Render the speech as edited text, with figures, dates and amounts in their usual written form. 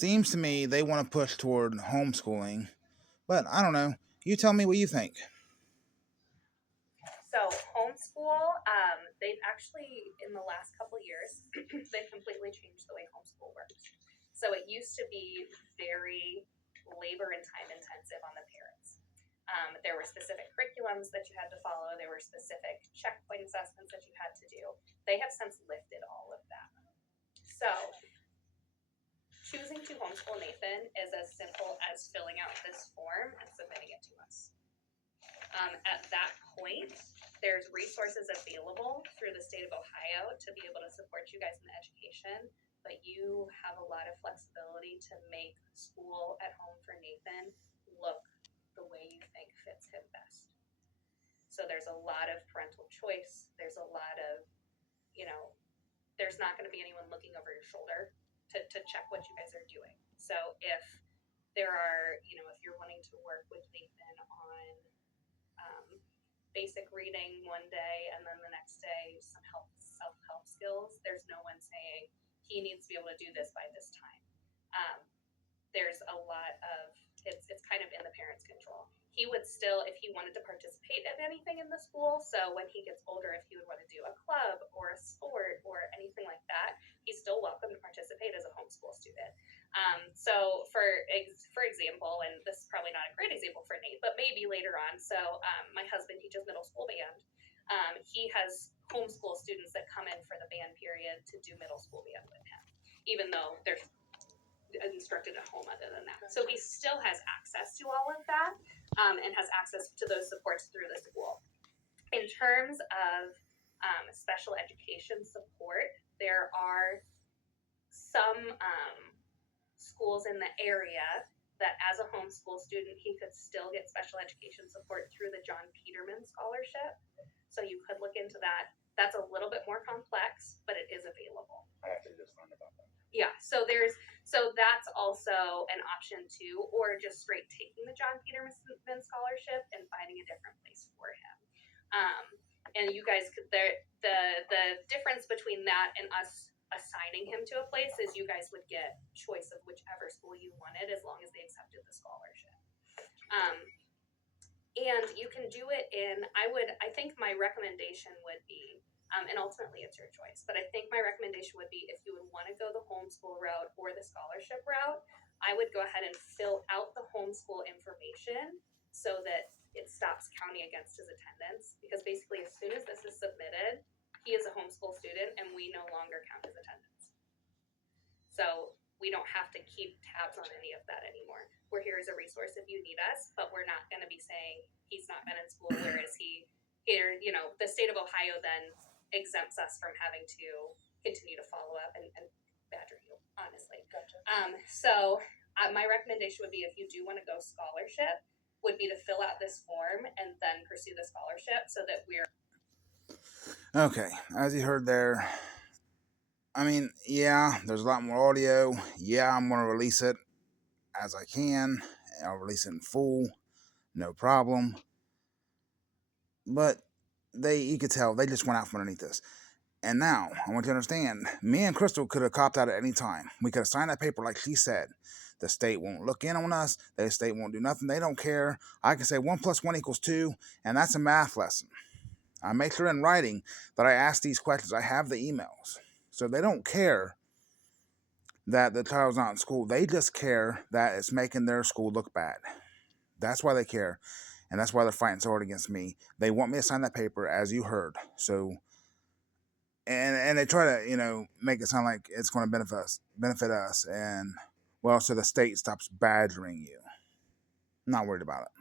Seems to me they want to push toward homeschooling, but I don't know. You tell me what you think. So homeschool, they've actually, in the last couple of years, they've completely changed the way homeschool works. So it used to be very labor and time intensive on the parents. There were specific curriculums that you had to follow. There were specific checkpoint assessments that you had to do. They have since lifted all of that. So choosing to homeschool Nathan is as simple as filling out this form and submitting it to us. At that point, there's resources available through the state of Ohio to be able to support you guys in the education, but you have a lot of flexibility to make school at home for Nathan look the way you think fits him best. So there's a lot of parental choice. There's a lot of, there's not going to be anyone looking over your shoulder to check what you guys are doing. So if there are, if you're wanting to work with Nathan on basic reading one day and then the next day some self-help skills, there's no one saying he needs to be able to do this by this time. There's a lot of it's kind of in the parents' control. He would still, if he wanted to participate in anything in the school, so when he gets older, if he would want to do a club or a sport or anything like that, he's still welcome to participate as a homeschool student. So for example, and this is probably not a great example for Nate, but maybe later on. So my husband teaches middle school band. He has homeschool students that come in for the band period to do middle school band with him, even though they're instructed at home other than that. So he still has access to all of that and has access to those supports through the school. In terms of special education support, there are some schools in the area that as a homeschool student, he could still get special education support through the John Peterman Scholarship. So you could look into that. That's a little bit more complex, but it is available. I actually just learned about that. Yeah, so that's also an option too, or just straight taking the John Peterman Scholarship and finding a different place for him. And you guys could the difference between that and us assigning him to a place is you guys would get choice of whichever school you wanted as long as they accepted the scholarship. And you can do it in, I think my recommendation would be, and ultimately it's your choice, but I think my recommendation would be if you would want to go the homeschool route or the scholarship route, I would go ahead and fill out the homeschool information so that it stops counting against his attendance, because basically as soon as this is submitted, he is a homeschool student and we no longer count his attendance. So we don't have to keep tabs on any of that anymore. We're here as a resource if you need us, but we're not going to be saying he's not been in school, where is he here? The state of Ohio then exempts us from having to continue to follow up and badger you, honestly. Gotcha. So my recommendation would be, if you do want to go scholarship, would be to fill out this form and then pursue the scholarship so that we're Okay, as you heard there, I mean, yeah, there's a lot more audio. Yeah, I'm going to release it as I can. I'll release it in full, no problem. But you could tell, they just went out from underneath this. And now, I want you to understand, me and Crystal could have copped out at any time. We could have signed that paper like she said. The state won't look in on us. The state won't do nothing. They don't care. I can say 1 + 1 = 2, and that's a math lesson. I make sure in writing that I ask these questions. I have the emails. So they don't care that the child's not in school. They just care that it's making their school look bad. That's why they care. And that's why they're fighting so hard against me. They want me to sign that paper, as you heard. So, and they try to, make it sound like it's going to benefit us. And, well, so the state stops badgering you. I'm not worried about it.